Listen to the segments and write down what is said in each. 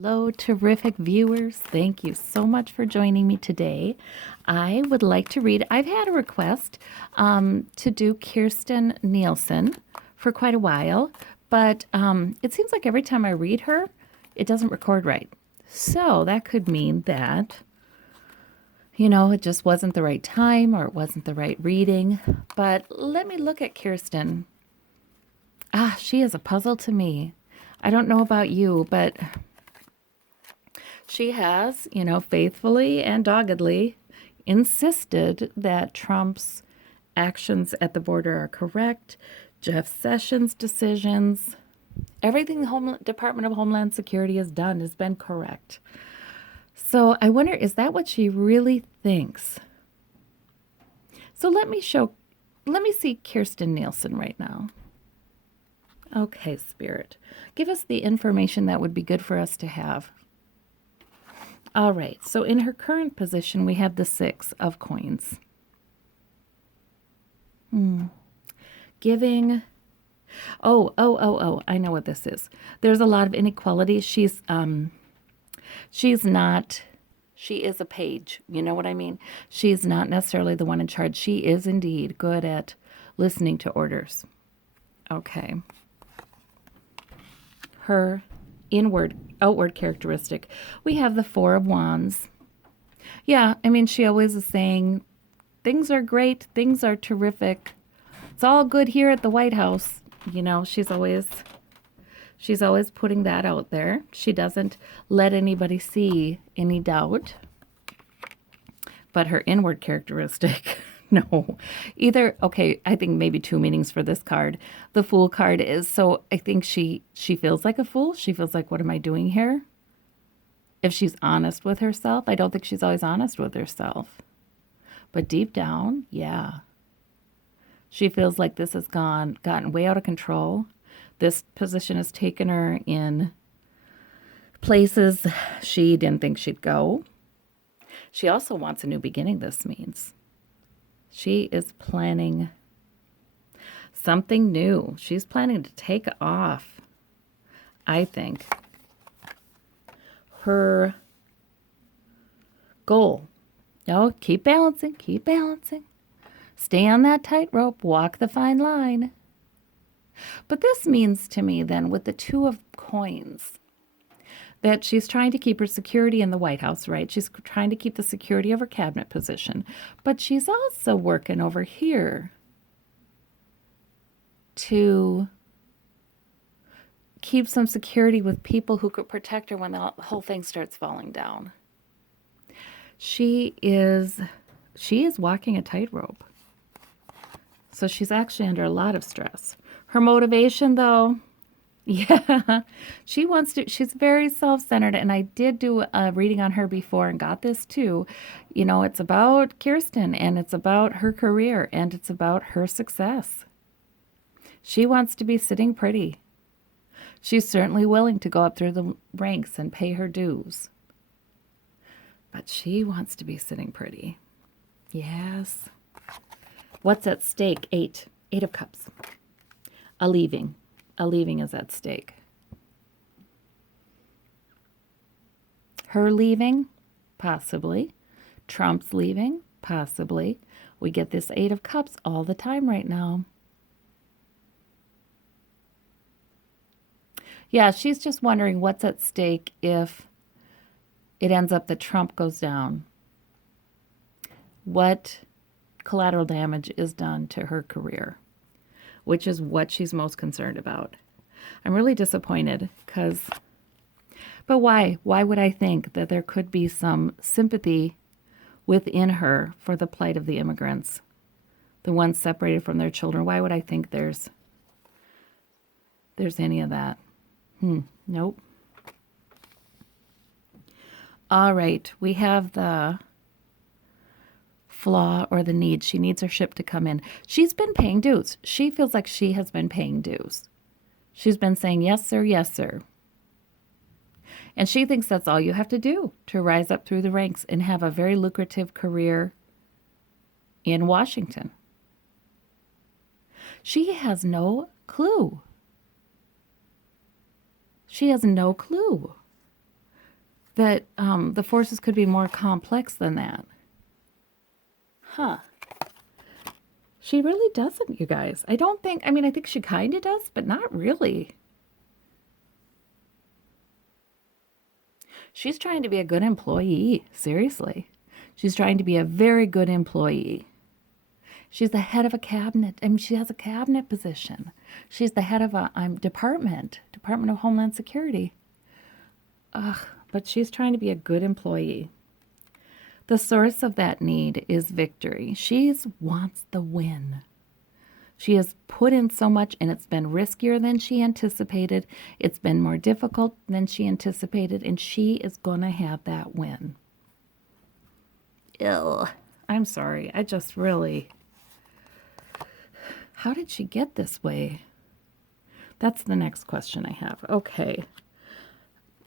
Hello, terrific viewers. Thank you so much for joining me today. I would like to read, I've had a request to do Kirstjen Nielsen for quite a while, but it seems like every time I read her, it doesn't record right. So that could mean that, it just wasn't the right time or it wasn't the right reading. But let me look at Kirstjen. She is a puzzle to me. I don't know about you, but she has, faithfully and doggedly insisted that Trump's actions at the border are correct. Jeff Sessions' decisions, everything the Department of Homeland Security has done has been correct. So I wonder, is that what she really thinks? So let me see Kirstjen Nielsen right now. Okay, Spirit, give us the information that would be good for us to have. All right, so in her current position, we have the 6 of coins. Giving. Oh, I know what this is. There's a lot of inequality. She is a page. You know what I mean? She's not necessarily the one in charge. She is indeed good at listening to orders. Okay. Her outward characteristic. We have the 4 of Wands. Yeah, she always is saying, things are great, things are terrific. It's all good here at the White House. She's always putting that out there. She doesn't let anybody see any doubt. But her inward characteristic, no. I think maybe 2 meanings for this card. The Fool card is, so I think she feels like a fool. She feels like, what am I doing here? If she's honest with herself, I don't think she's always honest with herself. But deep down, yeah. She feels like this has gotten way out of control. This position has taken her in places she didn't think she'd go. She also wants a new beginning, this means. She is planning something new. She's planning to take off, I think. Her goal. Oh, keep balancing, keep balancing. Stay on that tightrope, walk the fine line. But this means to me then, with the 2 of coins, that she's trying to keep her security in the White House, right? She's trying to keep the security of her cabinet position. But she's also working over here to keep some security with people who could protect her when the whole thing starts falling down. She is walking a tightrope. So she's actually under a lot of stress. Her motivation, though, yeah, she's very self-centered, and I did do a reading on her before and got this too. It's about Kirstjen, and it's about her career, and it's about her success. She wants to be sitting pretty. She's certainly willing to go up through the ranks and pay her dues. But she wants to be sitting pretty. Yes. What's at stake? 8 of Cups. A leaving is at stake. Her leaving, possibly. Trump's leaving, possibly. We get this 8 of Cups all the time right now. Yeah, she's just wondering what's at stake if it ends up that Trump goes down. What collateral damage is done to her career, which is what she's most concerned about. I'm really disappointed but why? Why would I think that there could be some sympathy within her for the plight of the immigrants, the ones separated from their children? Why would I think there's any of that? Nope. All right, we have the flaw or the need. She needs her ship to come in. She's been paying dues. She feels like she has been paying dues. She's been saying, yes, sir, yes, sir. And she thinks that's all you have to do to rise up through the ranks and have a very lucrative career in Washington. She has no clue. She has no clue. that the forces could be more complex than that. Huh. She really doesn't, you guys. I don't think, I mean, I think she kind of does, but not really. She's trying to be a good employee, seriously. She's trying to be a very good employee. She's the head of a cabinet. I mean, she has a cabinet position. She's the head of a Department of Homeland Security. Ugh, but she's trying to be a good employee. The source of that need is victory. She wants the win. She has put in so much, and it's been riskier than she anticipated. It's been more difficult than she anticipated, and she is going to have that win. Ew. I'm sorry. I just really... How did she get this way? That's the next question I have. Okay.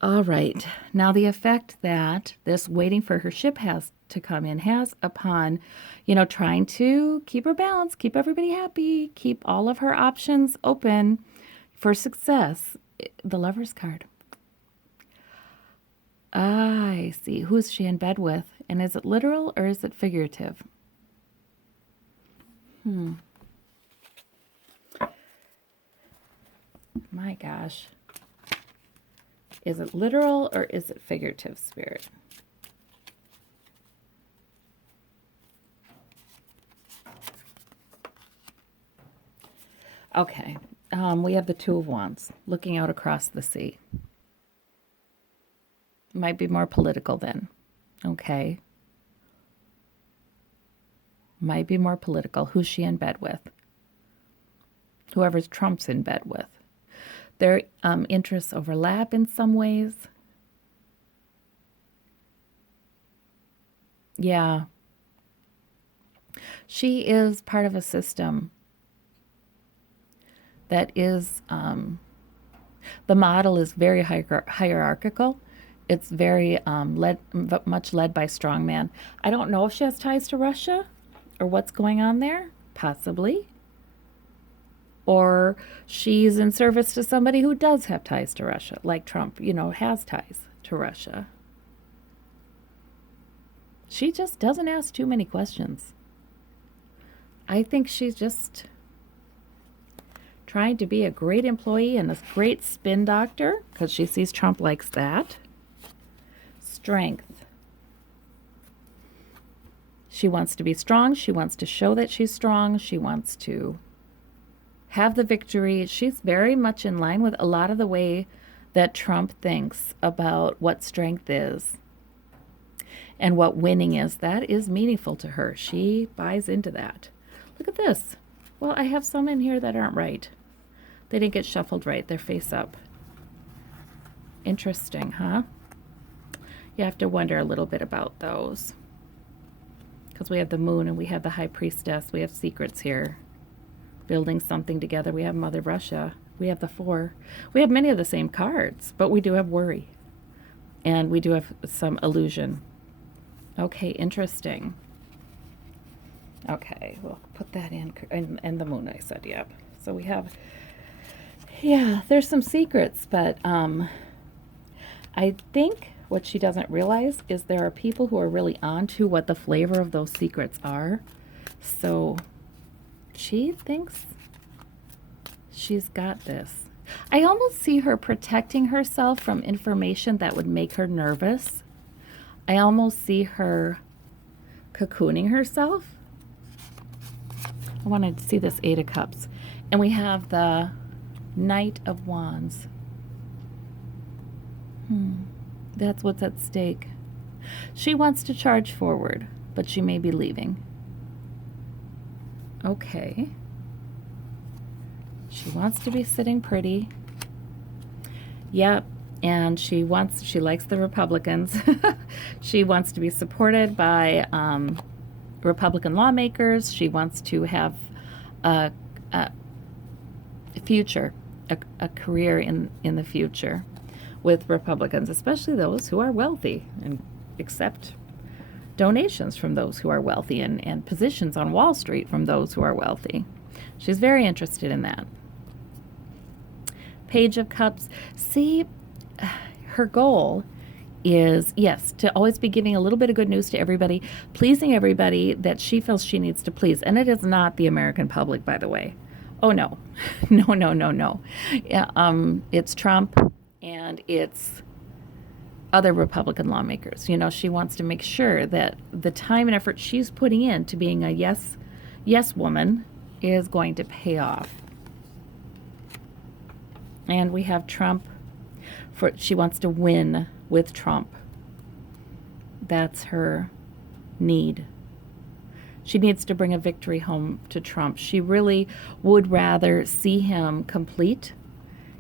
All right. Now the effect that this waiting for her ship has to come in has upon, trying to keep her balance, keep everybody happy, keep all of her options open for success. The Lover's card. I see. Who's she in bed with? And is it literal or is it figurative? My gosh. Is it literal or is it figurative, Spirit? Okay. We have the Two of Wands looking out across the sea. Might be more political then. Okay. Might be more political. Who's she in bed with? Whoever's Trump's in bed with. Their interests overlap in some ways. Yeah. She is part of a system that is, the model is very hierarchical. It's very much led by strongman. I don't know if she has ties to Russia or what's going on there. Possibly. Or she's in service to somebody who does have ties to Russia, like Trump, has ties to Russia. She just doesn't ask too many questions. I think she's just trying to be a great employee and a great spin doctor because she sees Trump likes that. Strength. She wants to be strong. She wants to show that she's strong. She wants to have the victory. She's very much in line with a lot of the way that Trump thinks about what strength is and what winning is. That is meaningful to her. She buys into that. Look at this. Well, I have some in here that aren't right. They didn't get shuffled right. They're face up. Interesting, huh? You have to wonder a little bit about those. Because we have the Moon and we have the High Priestess. We have secrets here. Building something together. We have Mother Russia. We have the Four. We have many of the same cards, but we do have worry. And we do have some illusion. Okay, interesting. Okay, we'll put that in. And the Moon, I said, yep. So we have, yeah, there's some secrets, but I think what she doesn't realize is there are people who are really onto what the flavor of those secrets are. So she thinks she's got this. I almost see her protecting herself from information that would make her nervous. I almost see her cocooning herself. I want to see this Eight of Cups. And we have the Knight of Wands. That's what's at stake. She wants to charge forward, but she may be leaving. Okay. She wants to be sitting pretty. Yep. And she likes the Republicans. She wants to be supported by Republican lawmakers. She wants to have a future, a career in the future with Republicans, especially those who are wealthy and accept donations from those who are wealthy and positions on Wall Street from those who are wealthy. She's very interested in that. Page of Cups. See, her goal is, yes, to always be giving a little bit of good news to everybody, pleasing everybody that she feels she needs to please. And it is not the American public, by the way. Oh, no. No, no, no, no. Yeah, it's Trump and it's other Republican lawmakers. You know, she wants to make sure that the time and effort she's putting into being a yes woman is going to pay off. And we have Trump. She wants to win with Trump. That's her need. She needs to bring a victory home to Trump. She really would rather see him complete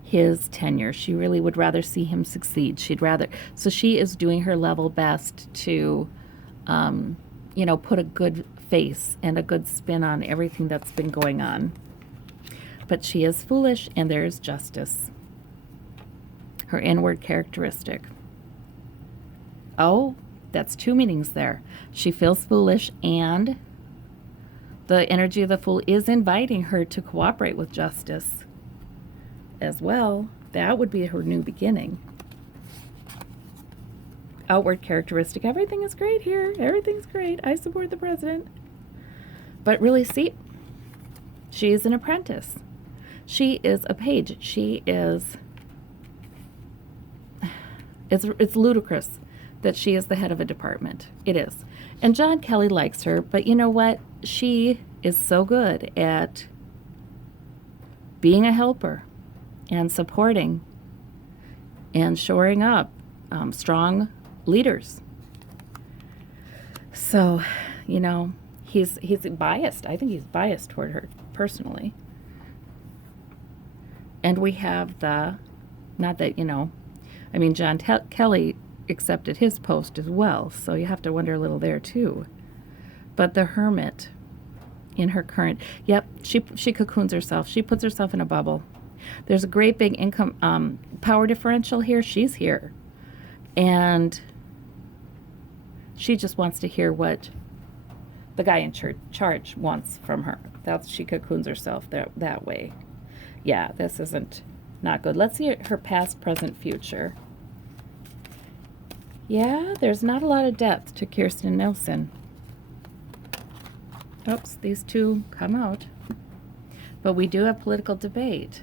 his tenure. She really would rather see him succeed. So she is doing her level best to, put a good face and a good spin on everything that's been going on. But she is foolish, and there is justice. Her inward characteristic. Oh, that's two meanings there. She feels foolish, and the energy of the fool is inviting her to cooperate with justice as well. That would be her new beginning. Outward characteristic. Everything is great here. Everything's great. I support the president. But really, see, she is an apprentice. She is a page. She is... It's ludicrous that she is the head of a department. It is. And John Kelly likes her, but you know what? She is so good at being a helper and supporting and shoring up strong leaders. So, he's biased. I think he's biased toward her personally. And we have John Kelly accepted his post as well, so you have to wonder a little there too. But the hermit in her current, she cocoons herself. She puts herself in a bubble. There's a great big income power differential here. She's here. And she just wants to hear what the guy in charge wants from her. She cocoons herself that way. Yeah, this isn't not good. Let's see her past, present, future. Yeah, there's not a lot of depth to Kirstjen Nielsen. Oops, these two come out. But we do have political debate.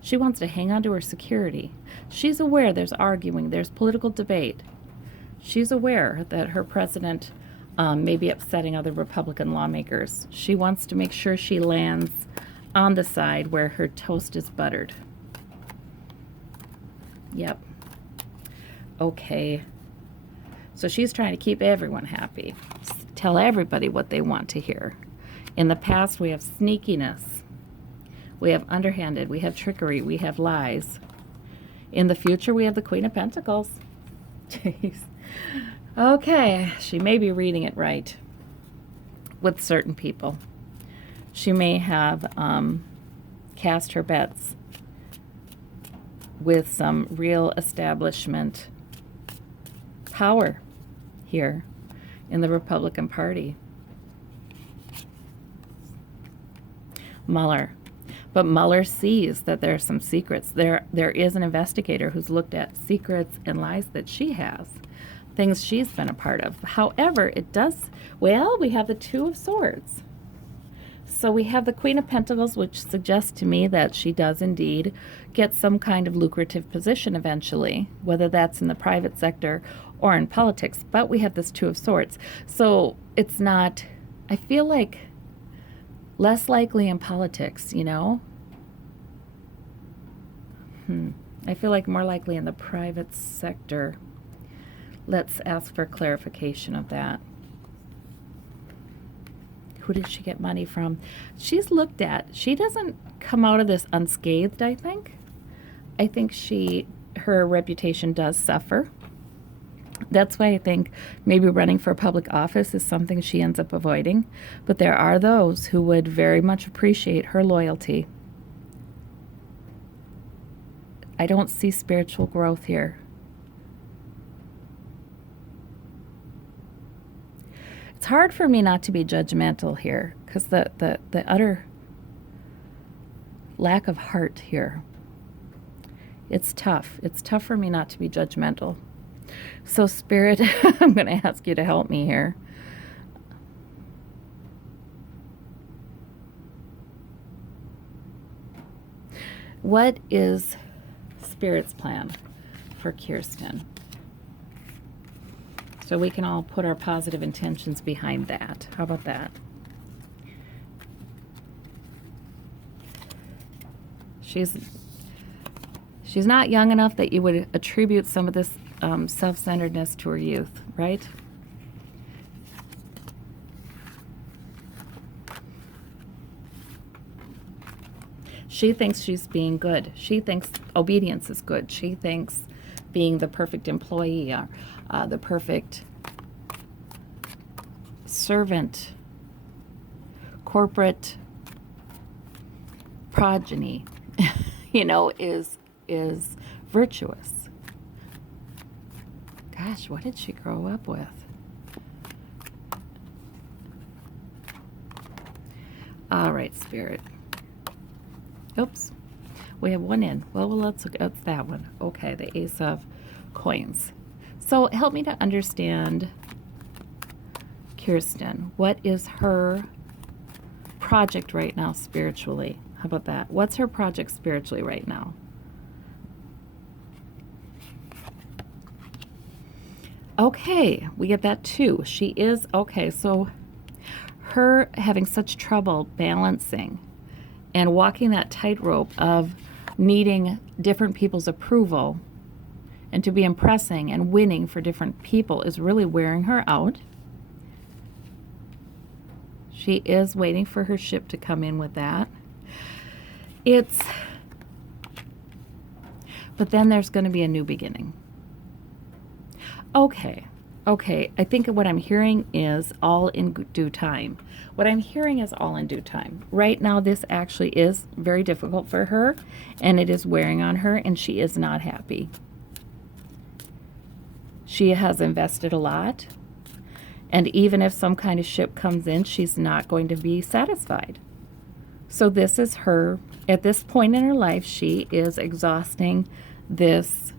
She wants to hang on to her security. She's aware there's arguing, there's political debate. She's aware that her president may be upsetting other Republican lawmakers. She wants to make sure she lands on the side where her toast is buttered. Yep. Okay. So she's trying to keep everyone happy. Tell everybody what they want to hear. In the past, we have sneakiness. We have underhanded. We have trickery. We have lies. In the future, we have the Queen of Pentacles. Jeez. Okay. She may be reading it right with certain people. She may have cast her bets with some real establishment power here in the Republican Party. Mueller. But Mueller sees that there are some secrets. There is an investigator who's looked at secrets and lies that she has, things she's been a part of. However, we have the Two of Swords. So we have the Queen of Pentacles, which suggests to me that she does indeed get some kind of lucrative position eventually, whether that's in the private sector or in politics. But we have this Two of Swords. So it's not, I feel like, less likely in politics, I feel like more likely in the private sector. Let's ask for clarification of that. Who did she get money from? She's looked at. She doesn't come out of this unscathed, I think. I think her reputation does suffer. That's why I think maybe running for public office is something she ends up avoiding. But there are those who would very much appreciate her loyalty. I don't see spiritual growth here. It's hard for me not to be judgmental here because the utter lack of heart here. It's tough. It's tough for me not to be judgmental. So, Spirit, I'm going to ask you to help me here. What is Spirit's plan for Kirstjen? So we can all put our positive intentions behind that. How about that? She's not young enough that you would attribute some of this self-centeredness to her youth, right? She thinks she's being good. She thinks obedience is good. She thinks being the perfect employee, the perfect servant, corporate progeny, is virtuous. Gosh, what did she grow up with? All right, Spirit. Oops, we have one in. Well, let's look at that one. Okay, the Ace of Coins. So help me to understand Kirstjen. What is her project right now spiritually? How about that? What's her project spiritually right now? Okay, we get that too. She is, okay, so her having such trouble balancing and walking that tightrope of needing different people's approval and to be impressing and winning for different people is really wearing her out. She is waiting for her ship to come in with that. But then there's going to be a new beginning. Okay, I think what I'm hearing is all in due time. What I'm hearing is all in due time. Right now, this actually is very difficult for her, and it is wearing on her, and she is not happy. She has invested a lot, and even if some kind of ship comes in, she's not going to be satisfied. So this is her, at this point in her life, she is exhausting this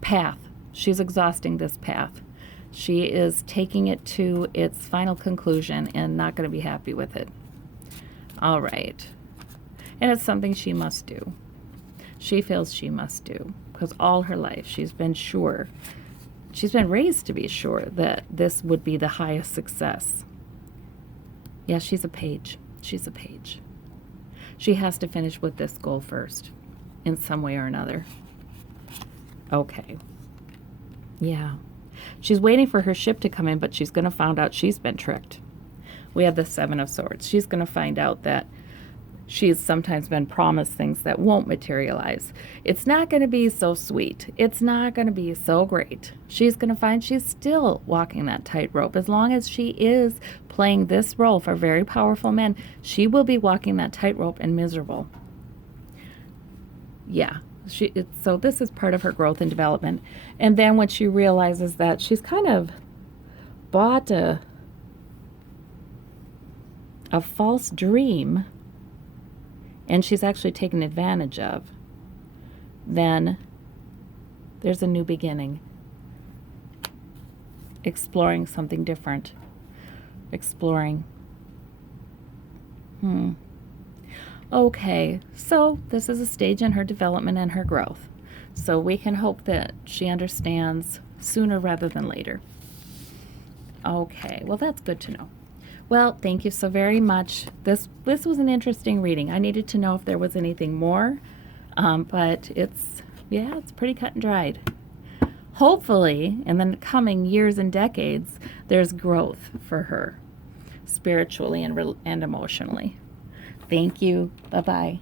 path. She's exhausting this path. She is taking it to its final conclusion and not going to be happy with it. All right. And it's something she must do. She feels she must do because all her life she's been sure. She's been raised to be sure that this would be the highest success. Yeah, she's a page. She's a page. She has to finish with this goal first in some way or another. Okay. Yeah. She's waiting for her ship to come in, but she's going to find out she's been tricked. We have the Seven of Swords. She's going to find out that she's sometimes been promised things that won't materialize. It's not going to be so sweet. It's not going to be so great. She's going to find she's still walking that tightrope. As long as she is playing this role for very powerful men, she will be walking that tightrope and miserable. Yeah. So this is part of her growth and development. And then when she realizes that she's kind of bought a false dream and she's actually taken advantage of, then there's a new beginning. Exploring something different. Exploring. Okay, so this is a stage in her development and her growth. So we can hope that she understands sooner rather than later. Okay, well, that's good to know. Well, thank you so very much. This was an interesting reading. I needed to know if there was anything more, but it's pretty cut and dried. Hopefully, in the coming years and decades, there's growth for her, spiritually and emotionally. Thank you. Bye-bye.